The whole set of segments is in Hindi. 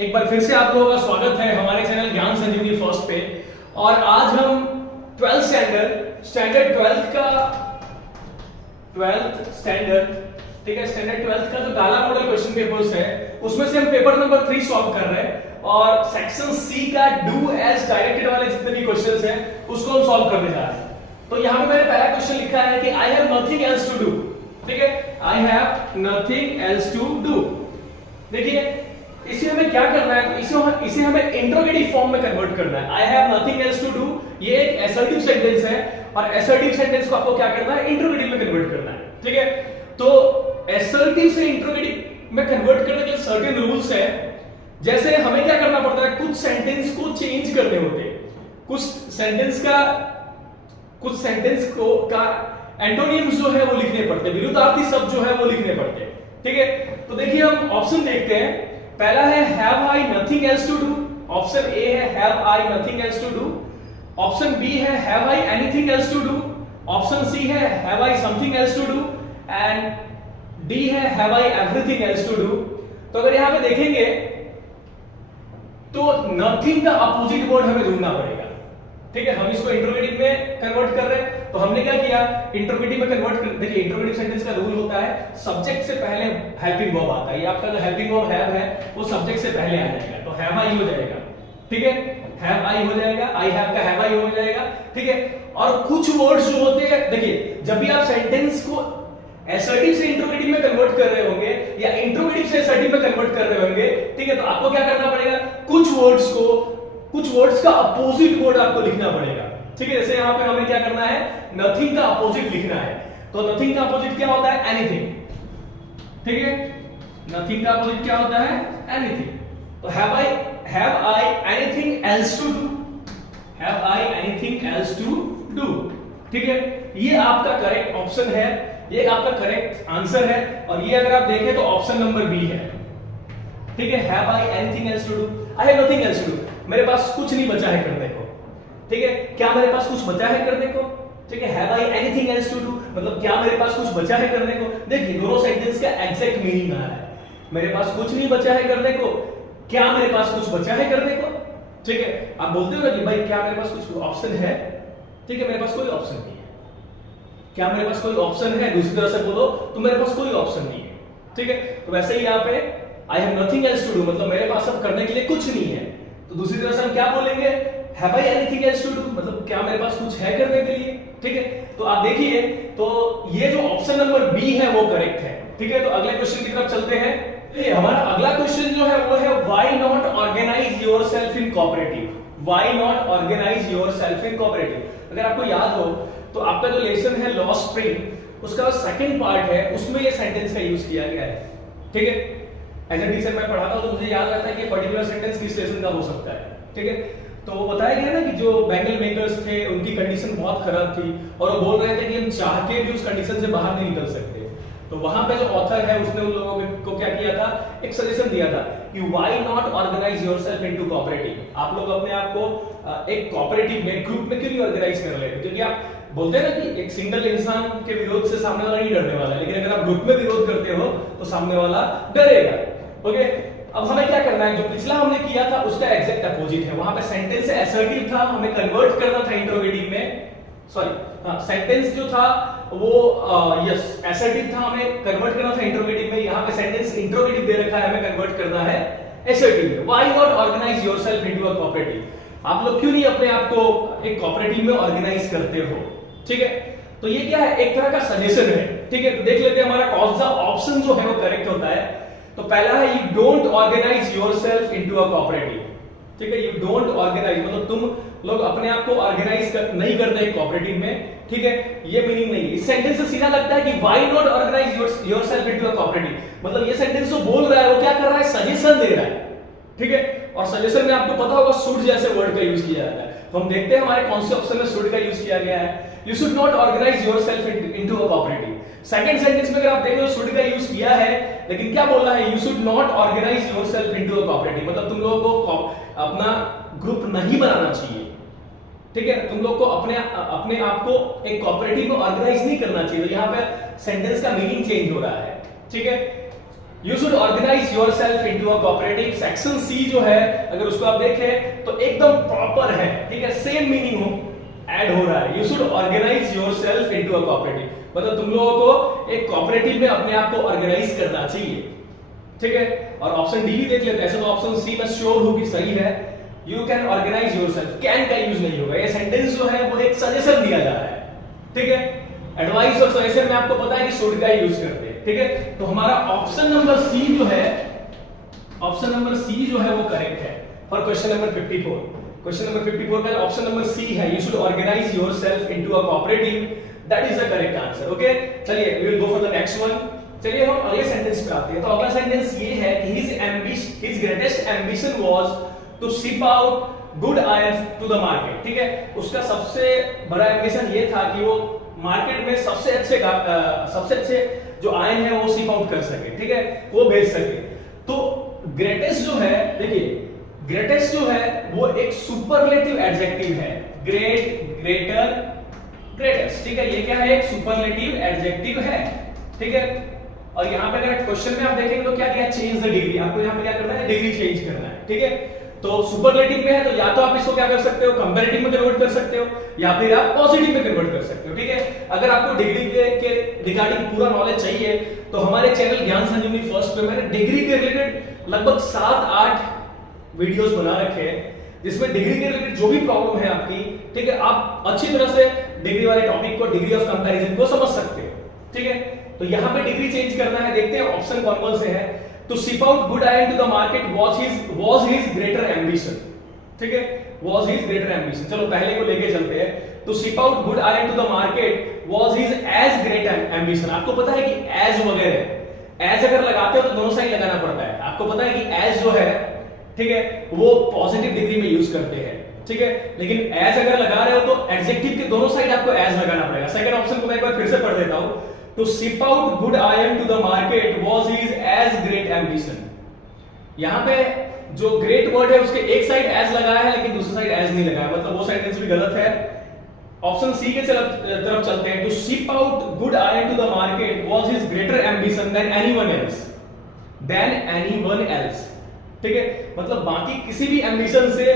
एक बार फिर से आप लोगों का स्वागत है हमारे चैनल ज्ञान संजीवनी फर्स्ट पे। और आज हम 12th स्टैंडर्ड 12th का 12th स्टैंडर्ड ठीक है स्टैंडर्ड 12th का जो गाला मॉडल क्वेश्चन पेपर्स है उसमें से हम पेपर नंबर 3 सॉल्व कर रहे हैं और सेक्शन सी का डू एज डायरेक्टेड वाले जितने भी क्वेश्चंस हैं उसको हम सॉल्व करने जा रहे हैं। तो यहां पे मैंने पहला क्वेश्चन लिखा है कि I have nothing else to do. ठीक है, I have nothing else to do. देखिए इसे हमें क्या करना है, इसे हमें इंट्रोगेटिव फॉर्म में कन्वर्ट करना है। I have nothing else to do ये एक असर्टिव सेंटेंस है और असर्टिव सेंटेंस को आपको क्या करना है, इंट्रोगेटिव में कन्वर्ट करना है। ठीक है, तो असर्टिव से इंट्रोगेटिव में कन्वर्ट करने के लिए सर्टेन रूल्स है। जैसे हमें क्या करना पड़ता है, कुछ सेंटेंस को चेंज करने होते हैं, कुछ सेंटेंस का एंटोनिम्स जो है वो लिखने पड़ते हैं, विरुद्धार्थी शब्द जो है वो लिखने पड़ते हैं। ठीक है, तो देखिए हम ऑप्शन देखते हैं। पहला है have I nothing else to do, option A है have I nothing else to do, option B है have I anything else to do, option C है have I something else to do and D है have I everything else to do. तो अगर यहां पे देखेंगे तो नथिंग का अपोजिट वर्ड हमें ढूंढना पड़ेगा। ठीक है, हम इसको इंट्रोगेटिव में कन्वर्ट कर रहे हैं तो हमने क्या किया, इंट्रोगेटिव में कन्वर्ट कर। देखिए इंट्रोगेटिव सेंटेंस का रूल होता है सब्जेक्ट से पहले हेल्पिंग वर्ब आता है। ये आपका जो हेल्पिंग वर्ब हैव है वो सब्जेक्ट से पहले आ जाएगा, तो हैव आई हो जाएगा। ठीक है, हैव आई हो जाएगा, आई हैव का हैव आई हो जाएगा। ठीक है, और कुछ वर्ड्स जो होते हैं, देखिए जब भी आप सेंटेंस को असर्टिव से इंट्रोगेटिव में कन्वर्ट कर रहे होंगे या इंट्रोगेटिव से असर्टिव में कन्वर्ट कर रहे होंगे, ठीक है, तो आपको क्या करना पड़ेगा, कुछ वर्ड्स का अपोजिट वर्ड आपको लिखना पड़ेगा। ठीक है, जैसे यहां पे हमें क्या करना है, नथिंग का अपोजिट लिखना है। तो नथिंग का अपोजिट क्या होता है, एनीथिंग। ठीक है, नथिंग का अपोजिट क्या होता है, एनीथिंग। तो have I anything else to do, have I anything else to do. ठीक है, ये आपका करेक्ट ऑप्शन है, ये आपका करेक्ट आंसर है। और ये अगर आप देखें तो ऑप्शन नंबर बी है। ठीक है, have I anything else to do, I have nothing else to do, मेरे पास कुछ नहीं बचा है करने को। ठीक है, क्या मेरे पास कुछ बचा है करने को। ठीक है, have I anything else to do मतलब क्या मेरे पास कुछ बचा है करने को। देखिए दोनों सेंटेंस का एग्जैक्ट मीनिंग आ रहा है, मेरे पास कुछ नहीं बचा है करने को, क्या मेरे पास कुछ बचा है करने को। ठीक है, आप बोलते हो ना कि भाई क्या मेरे पास कुछ ऑप्शन है। ठीक है, मेरे पास कोई ऑप्शन नहीं है। क्या मेरे पास कोई ऑप्शन है, दूसरी तरह से बोलो तो मेरे पास कोई ऑप्शन नहीं है। ठीक है, तो वैसे ही यहाँ पे I have nothing else to do मतलब मेरे पास अब करने के लिए कुछ नहीं है। तो दूसरी तरह से हम क्या बोलेंगे, have I anything else to do मतलब क्या मेरे पास कुछ है करने के लिए। ठीक है, तो आप देखिए तो ये जो ऑप्शन नंबर बी है वो करेक्ट है। ठीक है, तो अगले क्वेश्चन की तरफ चलते हैं। ये हमारा अगला क्वेश्चन जो है वो है why not organise yourself in cooperative, why not organise yourself in cooperative. अगर आपको याद हो तो आपका जो लेसन है लॉ स्प्रिंग उसका सेकंड पार्ट है, उसमें ये सेंटेंस का यूज किया गया है। ठीक है, एज ए टीचर मैं पढ़ाता हूं तो मुझे याद रहता है कि पर्टिकुलर सेंटेंस किस लेसन का हो सकता है। ठीक है, तो वो बताया गया ना कि जो बैंगल मेकर्स थे उनकी कंडीशन बहुत खराब थी और वो बोल रहे थे कि हम चाह के भी उस कंडीशन से बाहर नहीं निकल सकते। तो वहां पे जो ऑथर है उसने उन लोगों को क्या किया था, एक सजेशन दिया था कि why not organise yourself into cooperative. आप लोग अपने आप को एक कोऑपरेटिव में, ग्रुप में क्यों नहीं ऑर्गेनाइज कर लेते। क्योंकि आप बोलते हैं ना कि एक सिंगल इंसान के विरोध से सामने वाला नहीं डरने वाला है, लेकिन अगर आप ग्रुप में विरोध करते हो तो सामने वाला डरेगा। ओके, अब हमें क्या करना है, जो पिछला हमने किया था उसका एग्जैक्ट अपोजिट है। वहां पे सेंटेंस असर्टिव था, हमें कन्वर्ट करना था इंट्रोगेटिव में। सॉरी, सेंटेंस जो था वो यस असर्टिव था, हमें कन्वर्ट करना था इंट्रोगेटिव में। यहां पे सेंटेंस इंट्रोगेटिव दे रखा है, हमें कन्वर्ट करना है असर्टिव में। Why not organise yourself into a cooperative. आप लोग क्यों नहीं अपने आप को एक कोऑपरेटिव में ऑर्गेनाइज करते हो। ठीक है, तो ये क्या है, एक तरह का सजेशन है। ठीक है, तो देख लेते हैं हमारा कौन सा ऑप्शन जो है वो करेक्ट होता है। तो पहला है you don't organise yourself into a cooperative. ठीक है, यू डोंट ऑर्गेनाइज मतलब तुम लोग अपने आप को ऑर्गेनाइज नहीं करते कोऑपरेटिव में। ठीक है, ये मीनिंग नहीं है। इस सेंटेंस से सीधा लगता है कि why not organise yourself into a cooperative मतलब ये सेंटेंस जो बोल रहा है वो क्या कर रहा है, सजेशन दे रहा है। ठीक है, और सजेशन में आपको पता होगा शुड जैसे वर्ड का यूज किया जाता है। तो हम देखते हैं हमारे कौन से ऑप्शन में शुड का यूज किया गया है। You should not organise yourself into a cooperative. Second sentence में अगर आप देखें तो शुड का यूज किया है, लेकिन क्या बोल रहा है, you should not organise yourself into a cooperative मतलब तुम लोगों को अपना ग्रुप नहीं बनाना चाहिए। ठीक है, तुम लोग को अपने आप को एक कोऑपरेटिव में ऑर्गेनाइज नहीं करना चाहिए। तो यहाँ पे सेंटेंस का मीनिंग चेंज हो रहा है। ठीक है, you should organise yourself into a cooperative. Section C जो है अगर उसको आप देखें तो एकदम प्रॉपर है, ठीक है, सेम मीनिंग हो ऐड हो रहा है। You should organise yourself into a cooperative, मतलब तुम लोगों को एक कोऑपरेटिव में अपने आप को ऑर्गेनाइज करना चाहिए, ठीक है। और ऑप्शन डी भी देख लेते हैं, ऐसे तो ऑप्शन सी मैं श्योर हूं कि सही है। You can organise yourself, can का यूज नहीं होगा, ये सेंटेंस जो है वो एक सजेशन दिया जा रहा है, ठीक है। एडवाइस और सजेशन में आपको पता है कि शुड का यूज करते हैं, ठीक है। तो हमारा ऑप्शन नंबर सी जो है, ऑप्शन नंबर सी जो है वो करेक्ट है for question number 54। Question number 54 का ऑप्शन नंबर सी है, you should organise yourself into a cooperative, that is the correct answer. Okay, चलिए we will go for the next one. चलिए हम अगले सेंटेंस पे आते हैं। तो अगला सेंटेंस ये है कि his greatest ambition was to ship out good iron to the market, ठीक है। उसका सबसे बड़ा एम्बिशन ये था कि वो मार्केट में सबसे अच्छे जो आयन है वो शिप आउट कर सके, ठीक है, वो भेज सके। तो ग्रेटेस्ट जो है, देखिए ग्रेटेस्ट जो है वो एक सुपरलेटिव एडजेक्टिव है, ग्रेट, ग्रेटर, ग्रेटेस्ट, ठीक है। ये क्या है, एक सुपरलेटिव एडजेक्टिव है, ठीक है। और यहाँ पे अगर क्वेश्चन में आप देखेंगे तो क्या किया, चेंज द डिग्री, आपको यहाँ पे क्या करना है, डिग्री चेंज करना है, ठीक है। तो सुपरलेटिव में है तो या तो आप इसको क्या कर सकते हो, कंपैरेटिव में कन्वर्ट कर सकते हो, या फिर आप पॉजिटिव में कन्वर्ट कर सकते हो, ठीक है। अगर आपको डिग्री के रिगार्डिंग पूरा नॉलेज चाहिए तो हमारे चैनल ज्ञान संजीवनी फर्स्ट पे मैंने डिग्री के रिलेटेड लगभग 7-8 वीडियोस बना रखे हैं, जिसमें डिग्री के रिलेटेड जो भी प्रॉब्लम है आपकी, ठीक है, आप अच्छी तरह से डिग्री वाले टॉपिक को, डिग्री ऑफ कंपैरिजन को समझ सकते हो, ठीक है। तो यहाँ पे डिग्री चेंज करना है, देखते हैं ऑप्शन कौन कौन से हैं। तो ship out good iron to the market was his greater ambition, ठीक है, was his greater ambition। चलो पहले को लेके चलते हैं। तो ship out good iron to the market was his as great ambition। आपको पता है कि as वगैरह, as अगर लगाते हो तो दोनों साइड लगाना पड़ता है। आपको पता है कि as जो है, ठीक है, वो पॉजिटिव डिग्री में यूज करते हैं, ठीक है। लेकिन as अगर लगा रहे हो तो एडजेक्टिव के दोनों साइड आपको as लगाना पड़ेगा। सेकंड ऑप्शन को मैं एक बार फिर से पढ़ देता हूं। To ship out good iron to the market was his as great ambition। यहाँ पे जो great word है उसके एक साइड as लगाया है लेकिन दूसरी साइड as नहीं लगाया, मतलब वो सेंटेंस भी गलत है। ऑप्शन सी के तरफ चलते हैं। To ship out good iron to the market was his greater ambition than anyone else, ठीक है। मतलब बाकी किसी भी एम्बिशन से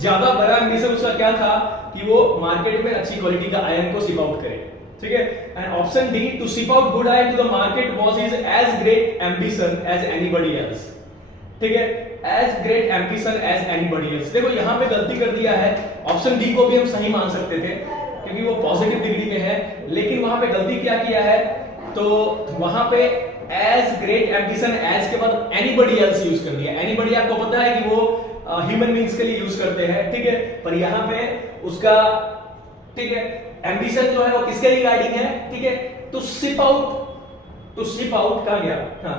ज्यादा बड़ा एम्बिशन उसका क्या था कि वो मार्केट में अच्छी क्वालिटी का आयरन को शिप आउट करे, ठीक है। And option D, to ship out good iron to the market was his as great ambition as anybody else, ठीक है, as great ambition as anybody else. देखो यहाँ पे गलती कर दिया है, ऑप्शन डी को भी हम सही मान सकते थे क्योंकि वो पॉजिटिव डिग्री में है, लेकिन वहां पे गलती क्या किया है, तो वहां पे एज ग्रेट एम्बिशन एज के बाद एनीबॉडी एल्स यूज कर दिया। एनीबॉडी आपको पता है कि वो ह्यूमन बीइंग्स के लिए यूज करते हैं, ठीक है, पर यहाँ पे उसका, ठीक है, एम्बिशन जो है वो किसके रिगार्डिंग है, ठीक है। टू शिप आउट का गया, हाँ,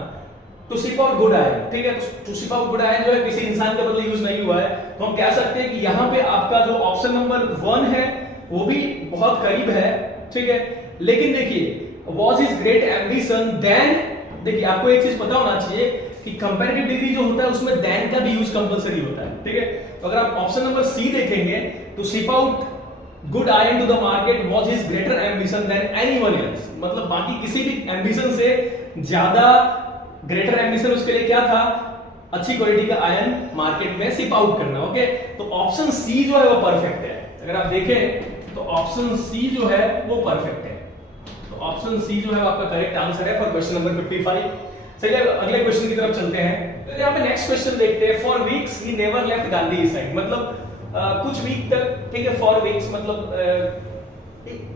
to ship out good iron, ठीक है। To ship out good iron जो है किसी इंसान के बदले यूज नहीं हुआ है, तो हम कह सकते हैं कि यहाँ पे आपका जो ऑप्शन नंबर 1 है वो भी बहुत करीब है, ठीक है। लेकिन देखिए was his great ambition then, देखिए आपको एक चीज पता होना चाहिए कि कंपैरेटिव डिग्री जो होता है उसमें then का भी यूज कंपलसरी होता है, ठीक है। तो अगर आप ऑप्शन नंबर सी देखेंगे तो ship out good iron to the market was his greater ambition than anyone else, मतलब बाकी किसी भी एम्बिशन से ज्यादा ग्रेटर एम्बिशन उसके लिए क्या था, अच्छी क्वालिटी का आयरन मार्केट में शिप आउट करना, ओके। तो ऑप्शन सी जो है वो परफेक्ट है। अगर आप देखें तो ऑप्शन सी जो है वो परफेक्ट है। तो ऑप्शन सी जो है आपका करेक्ट आंसर है फॉर क्वेश्चन नंबर 55। चलिए अगले क्वेश्चन की तरफ चलते हैं। तो यहाँ पे नेक्स्ट क्वेश्चन देखते हैं। For weeks he never left Gandhi side, मतलब कुछ वीक तक, ठीक है, फॉर वीक्स मतलब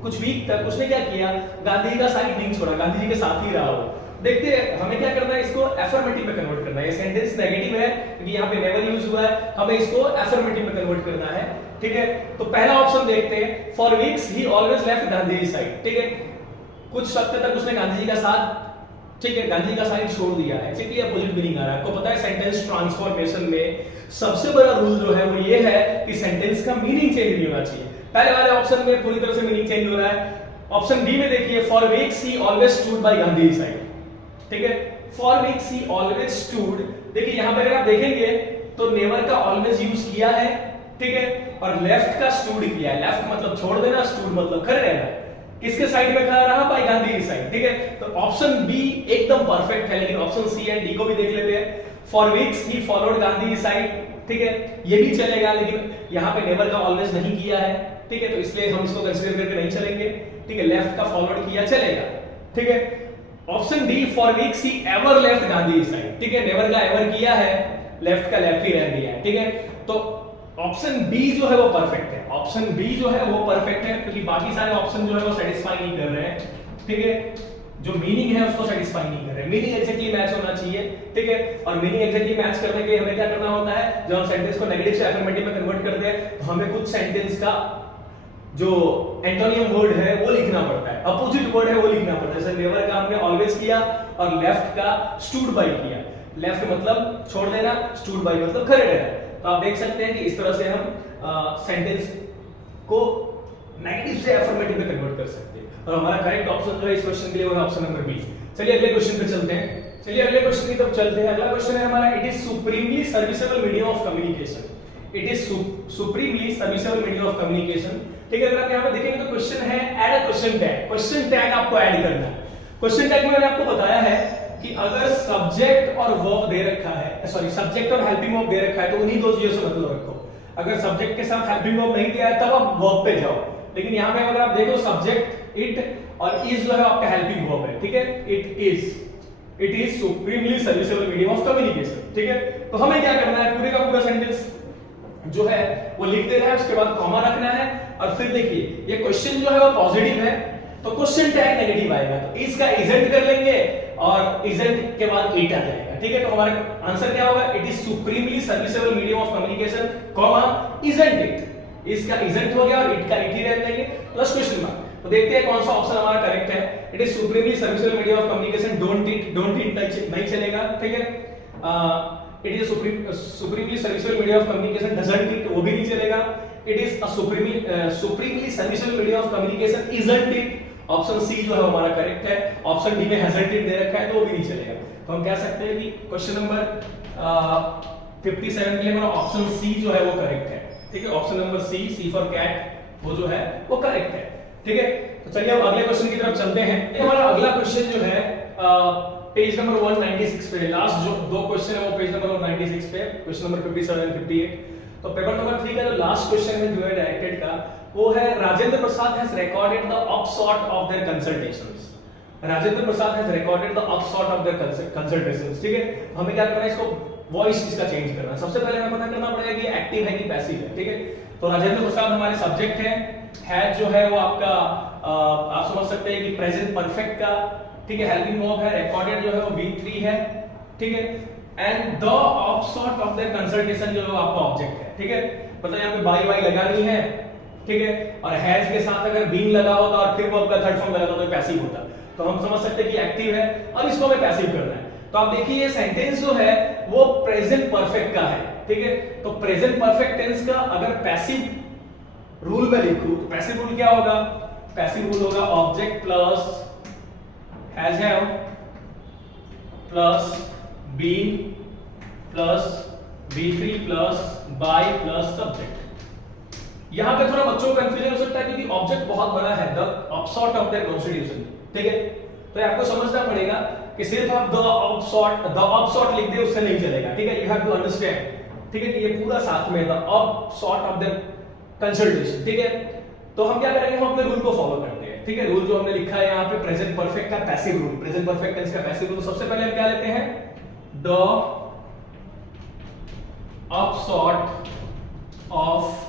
कुछ वीक तक उसने क्या किया, गांधी का साइड नहीं छोड़ा, गांधी जी के साथ ही रहा वो। देखते हैं हमें क्या करना है, इसको एफर्मेटिव में कन्वर्ट करना है। ये सेंटेंस नेगेटिव है क्योंकि यहाँ पे नेवर यूज हुआ है, हमें इसको एफर्मेटिव में कन्वर्ट करना है, ठीक है। तो पहला ऑप्शन देखते हैं, for weeks he always left Gandhi side, ठीक है, कुछ वक्त तक उसने गांधी जी का साथ, ठीक है, गांधी जी का साइड छोड़ दिया। एक्चुअली अपोजिट मीनिंग आ रहा है। आपको पता है सेंटेंस ट्रांसफॉर्मेशन में सबसे बड़ा रूल जो है वो ये है कि सेंटेंस का मीनिंग चेंज नहीं होना चाहिए। पहले वाले ऑप्शन में पूरी तरह से मीनिंग चेंज हो रहा है। ऑप्शन डी में देखिए, for weeks he always stood by Gandhi side, ठीक है, for weeks he always stood. देखिए यहां पे अगर आप देखेंगे तो नेवर का ऑलवेज यूज किया है, ठीक है, और लेफ्ट का स्टूड किया है। लेफ्ट मतलब छोड़ देना, स्टूड मतलब खड़े रहना, किसके साइड में खड़ा रहा? बाय गांधी की साइड, ठीक है। तो ऑप्शन बी एकदम परफेक्ट है, लेकिन ऑप्शन सी एंड डी को भी देख लेते हैं। For weeks he followed Gandhi side, ठीक है, ये भी चलेगा, लेकिन यहाँ पे नेवर का ऑलवेज नहीं किया है, ठीक है, तो इसलिए हम इसको कंसीडर करके नहीं चलेंगे, ठीक है। लेफ्ट का फॉलोड किया चलेगा, ठीक है। Option D for weeks he ever left Gandhi side, ठीक है, नेवर का एवर किया है, लेफ्ट का लेफ्ट ही रह दिया है, ठीक है। तो ऑप्शन बी जो है वो परफेक्ट है, ऑप्शन बी जो है वो परफेक्ट है, क्योंकि बाकी सारे ऑप्शन जो है वो सेटिस्फाई नहीं कर रहे हैं, ठीक है। जो मीनिंग है उसको सेटिस्फाई नहीं कर रहे, मीनिंग एग्जैक्टली मैच होना चाहिए, ठीक है। और मीनिंग एग्जैक्टली मैच करने के लिए हमें क्या करना होता है? जब हम सेंटेंस को नेगेटिव से अफर्मेटिव में कन्वर्ट करते हैं तो हमें कुछ सेंटेंस का जो एंटोनियम वर्ड है वो लिखना पड़ता है, अपोजिट वर्ड है वो लिखना पड़ता है। जैसे नेवर का हमने ऑलवेज किया और लेफ्ट का स्टूड बाय किया। लेफ्ट मतलब छोड़ देना, स्टूड बाय मतलब खड़े रहना। तो आप देख सकते हैं कि इस तरह से हम सेंटेंस को नेगेटिव से अफर्मेटिव में कन्वर्ट कर सकते हैं। और हमारा करेक्ट ऑप्शन जो है इस क्वेश्चन के लिए वो है ऑप्शन नंबर बी। चलिए अगले क्वेश्चन पे चलते हैं। चलिए अगले क्वेश्चन की तरफ चलते हैं। अगला क्वेश्चन है हमारा, it is supremely serviceable medium of communication. It is supremely serviceable medium of communication, ठीक है। अगर आप यहाँ पे देखेंगे तो क्वेश्चन है add a question tag. Question tag आपको ऐड करना है। क्वेश्चन टैग में मैंने आपको बताया है कि अगर सब्जेक्ट और वर्ब दे रखा है, सॉरी सब्जेक्ट और हेल्पिंग वर्ब दे रखा है, तो उन्हीं दो चीजों से मतलब रखो। अगर सब्जेक्ट के साथ हेल्पिंग वर्ब नहीं दिया है तब आप वर्ब पे जाओ, लेकिन यहाँ पे अगर आप देखो सब्जेक्ट इट और इज जो है आपका हेल्पिंग वर्ब है, ठीक है। It is supremely serviceable medium of communication, ठीक है। तो हमें क्या करना है, पूरे का पूरा सेंटेंस जो है वो लिख देना है, उसके बाद कॉमा रखना है, और फिर देखिए ये क्वेश्चन जो है वो पॉजिटिव है तो क्वेश्चन टैग नेगेटिव आएगा, तो इसका इजेंट कर लेंगे और इजेंट के बाद इट आ जाएगा, ठीक है। तो हमारा आंसर क्या होगा? It is supremely serviceable medium of communication, comma isn't it. इसका इजेंट हो गया और इट का इट ही रहने देंगे प्लस क्वेश्चन मार्क। तो देखते हैं कौन सा ऑप्शन हमारा करेक्ट है। It is supremely serviceable medium of communication, don't it नहीं चलेगा, ठीक है। It is supremely serviceable medium of communication, doesn't it वो भी नहीं चलेगा। It is supremely serviceable medium of communication, isn't it. Option C जो है हमारा करेक्ट है। ऑप्शन डी में हैजंट इट दे रखा है तो वो भी नहीं चलेगा। तो हम कह सकते हैं कि क्वेश्चन नंबर 57 के लिए हमारा ऑप्शन सी जो है वो करेक्ट है, ठीक है। Option number C for cat, वो जो है वो करेक्ट है, ठीक है। तो चलिए अब अगले क्वेश्चन की तरफ चलते हैं। हमारा अगला क्वेश्चन जो है पेज नंबर 196 पे, लास्ट जो दो क्वेश्चन है वो पेज नंबर 196 पे, क्वेश्चन नंबर 57 एंड 58। तो पेपर नंबर 3 का जो लास्ट क्वेश्चन है जो है डायरेक्टेड का, वो है Rajendra Prasad has recorded the upshot of their consultations. Rajendra Prasad has recorded the upshot of their consultations, ठीक है। हमें क्या करना है, इसको वॉइस इसका चेंज करना है। सबसे पहले हमें पता करना पड़ेगा कि एक्टिव है कि पैसिव है, ठीक है। तो राजेंद्र प्रसाद हमारे सब्जेक्ट है, हैज जो है वो आपका आप समझ सकते हैं कि प्रेजेंट परफेक्ट का, ठीक है। हेल्पिंग वर्ब है, रिकॉर्डेड जो है वो V3 है, ठीक है। And the upshot of their consultation जो है वो आपका ऑब्जेक्ट है, ठीक है। मतलब यहाँ पे बाई लगानी है, ठीक है। और हैज के साथ अगर बीइंग लगा होता और फिर वर्ब का थर्ड फॉर्म लगा होता तो पैसिव होता। तो हम समझ सकते हैं कि एक्टिव है और इसको हमें पैसिव करना है। तो आप देखिए ये सेंटेंस जो है वो प्रेजेंट परफेक्ट का है, ठीक है। तो प्रेजेंट परफेक्ट टेंस का अगर पैसिव रूल में लिखूं तो पैसिव रूल क्या होगा? पैसिव रूल होगा object plus has have plus being plus V3 plus by plus subject. यहां पे थोड़ा बच्चों को कंफ्यूजन हो सकता है क्योंकि ऑब्जेक्ट बहुत बड़ा है, the upshot of there constitution, ठीक है। तो आपको समझना पड़ेगा कि सिर्फ आप द अपसॉर्ट लिख दे उससे नहीं चलेगा, ठीक है। यू हैव टू अंडरस्टैंड, ठीक है, कि ये पूरा साथ में the upshot of their consultation, ठीक है। तो हम क्या करेंगे, हम अपने रूल को फॉलो करते हैं, ठीक है। रूल जो हमने लिखा है यहाँ पे प्रेजेंट परफेक्ट का passive rule, present perfect tense का पैसिव रूल। सबसे पहले हम क्या लेते हैं, the upshot of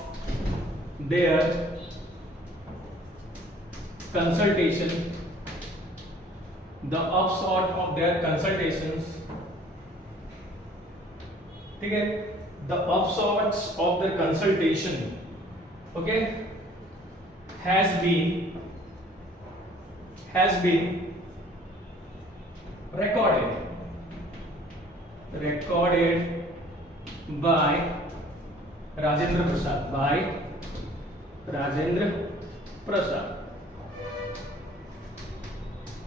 their consultation, the upshot of their consultations, ठीक है। the upshots of their consultation, okay, has been recorded by Rajendra Prasad,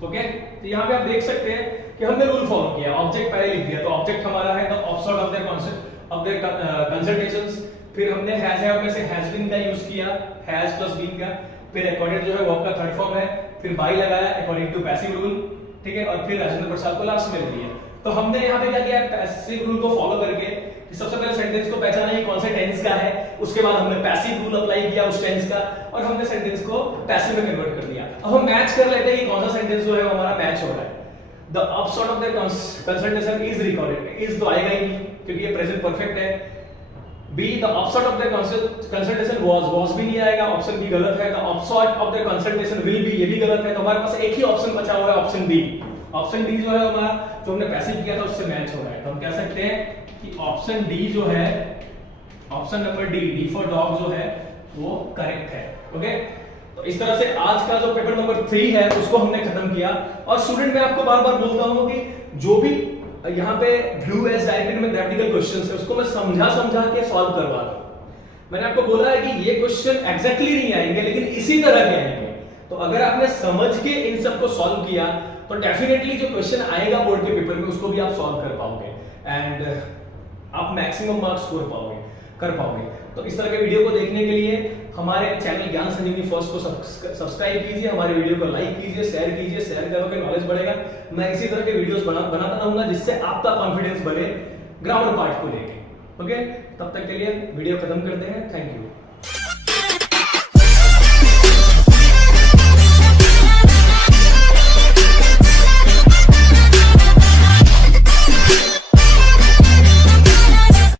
okay. तो यहां पे आप देख सकते हैं कि हमने रूल फॉलो किया, ऑब्जेक्ट पहले लिख दिया, तो ऑब्जेक्ट हमारा है the upshot of their consultations. फिर हमने हैज हैव में से हैज बीन का यूज किया, हैज प्लस बीन का। फिर अकॉर्डिंग जो है वो आपका थर्ड फॉर्म है, फिर बाई लगाया अकॉर्डिंग टू पैसिव रूल, ठीक है, और फिर राजेंद्र प्रसाद को लास्ट में ले लिया। तो हमने यहाँ पे क्या किया, पैसिव रूल को फॉलो करके सबसे पहले सेंटेंस को पहचाना ये कौन से टेंस का है, उसके बाद हमने पैसिव रूल अप्लाई किया उस टेंस का और हमने सेंटेंस को पैसिव में कन्वर्ट कर दिया। अब हम मैच कर लेते हैं कि कौन सा सेंटेंस जो है वो हमारा मैच हो रहा है। The upshot of the consultation is recorded, is तो आएगा ही नहीं क्योंकि ये प्रेजेंट परफेक्ट है। B the upshot of the consultation was भी नहीं आएगा, ऑप्शन बी गलत है। The upshot of the consultation will be, ये भी गलत है। तो हमारे पास एक ही ऑप्शन बचा हुआ है, ऑप्शन डी। ऑप्शन डी जो है हमारा जो हमने पैसिव किया था उससे मैच हो रहा है। तो हम कह सकते हैं कि ऑप्शन डी जो है, option number D, D for dog जो है वो करेक्ट है। ओके, तो इस तरह से आज का जो पेपर नंबर 3 है उसको हमने खत्म किया। और स्टूडेंट मैं आपको बार बार बोलता हूं कि जो भी यहाँ पे ब्लू एस डायग्राम में ग्रामेटिकल क्वेश्चंस है उसको मैं समझा के सॉल्व करवा रहा हूं। मैंने आपको बोला है कि ये क्वेश्चन एग्जैक्टली नहीं आएंगे लेकिन इसी तरह के आएंगे। तो अगर आपने समझ के इन सबको सॉल्व किया तो डेफिनेटली जो क्वेश्चन आएगा बोर्ड के पेपर में उसको भी आप सॉल्व कर पाओगे एंड आप मैक्सिमम मार्क्स स्कोर कर पाओगे। तो इस तरह के वीडियो को देखने के लिए हमारे चैनल ज्ञान संजीवनी फर्स्ट को सब्सक्राइब कीजिए, हमारे वीडियो को लाइक कीजिए, शेयर करोगे नॉलेज बढ़ेगा। मैं इसी तरह के वीडियोस बनाता रहूंगा जिससे आपका कॉन्फिडेंस बढ़े ग्रामर पार्ट को लेके। ओके, तब तक के लिए वीडियो खत्म करते हैं। Thank you.